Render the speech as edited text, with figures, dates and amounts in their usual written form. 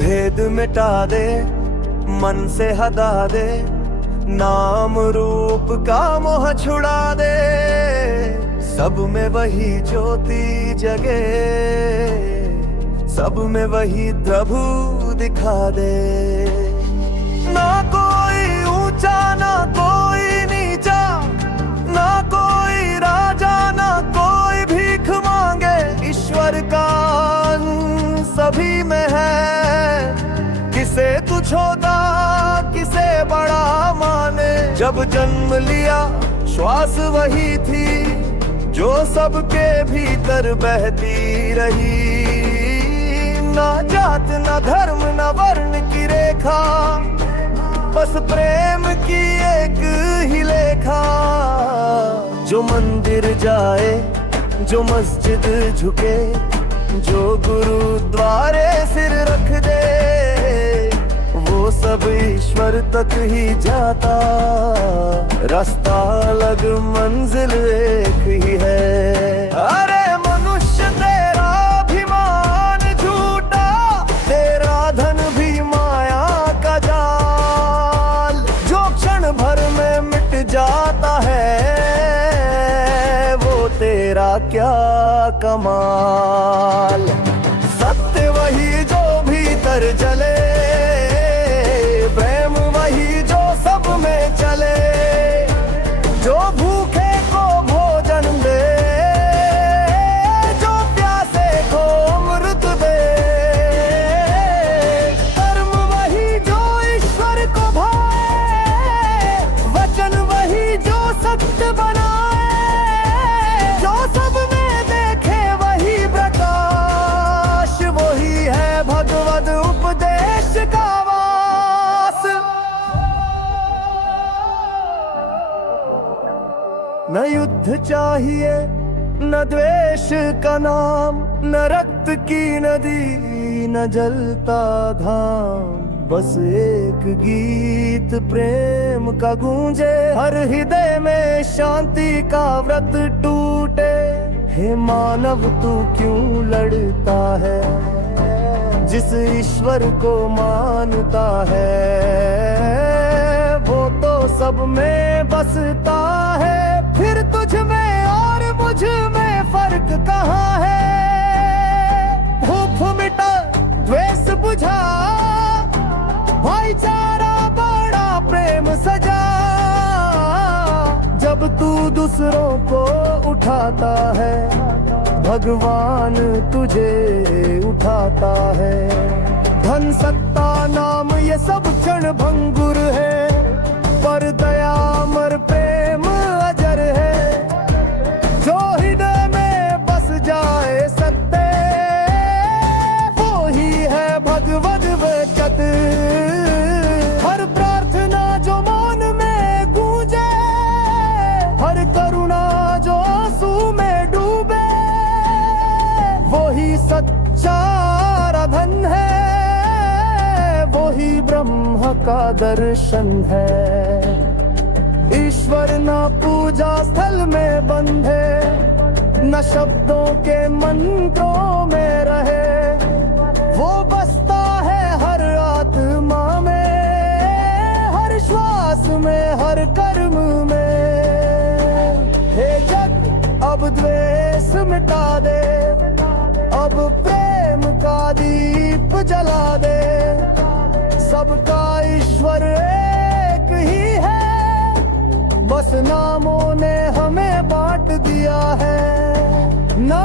भेद मिटा दे, मन से हटा दे, नाम रूप का मोह छुड़ा दे। सब में वही ज्योति जगे, सब में वही प्रभु दिखा दे। ना कोई ऊंचा ना कोई नीचा, ना कोई राजा ना कोई भीख मांगे। ईश्वर का सभी में है, किसे तू छोटा किसे बड़ा माने। जब जन्म लिया श्वास वही थी, जो सबके भीतर बहती रही। ना जात ना धर्म ना वर्ण की रेखा, बस प्रेम की एक ही लेखा। जो मंदिर जाए, जो मस्जिद झुके, जो गुरुद्वारे सिर रख दे, वो सब ईश्वर तक ही जाता। रास्ता अलग मंजिल एक ही है। अरे मनुष्य तेरा अभिमान झूठा, तेरा धन भी माया का जाल। जो क्षण भर में मिट जाता है, वो तेरा क्या कमाल। सत्य वही जो भीतर जले, प्रेम वही जो सब में चले। जो भूखे को भोजन दे, जो प्यासे को अमृत दे। कर्म वही जो ईश्वर को भाए, वचन वही जो सत्य बनाए। जो सब में देखे वही प्रकाश, वही है भगवद उपदेश का वास। न युद्ध चाहिए न द्वेष का नाम, न रक्त की नदी न जलता धाम। बस एक गीत प्रेम का गूंजे, हर हृदय में शांति का व्रत टूटे। हे मानव तू क्यों लड़ता है, जिस ईश्वर को मानता है, वो तो सब में बसता है। फिर तुझ में और मुझ में फर्क कहाँ है। भूख मिटा द्वेष बुझा, भाईचारा बड़ा प्रेम सजा। जब तू दूसरों को उठाता है, भगवान तुझे उठाता है। धन सत्ता नाम ये सब क्षण भंगुर है, पर दया अमर प्रेम अजर है। जो हृदय में बस जाए सत्य, वो ही है भगवद वचन। हर प्रार्थना जो मौन में गूंजे, हर करुणा जो आंसू में डूबे, वही सच्चा धन है, वही ब्रह्म का दर्शन है। ईश्वर न पूजा स्थल में बंधे, न शब्दों के मंत्रों में रहे। वो बसता है हर आत्मा में, हर श्वास में, हर कर्म में। हे जग अब द्वेष मिटा दे, अब प्रेम का दीप जला दे। सबका ईश्वर एक ही है, बस नामों ने हमें बांट दिया है। ना